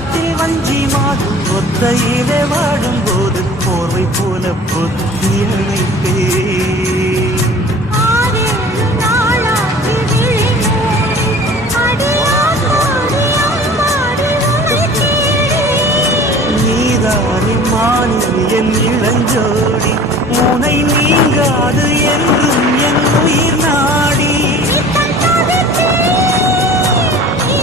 ஆத்தில் வஞ்சி மாடும் ஒத்தையிலே வாடும்போது போர்வை போல பொத்தி அணைப்பே என் இளஞ்சோடி உனை நீங்காது என்றும் என் உயிர் நான்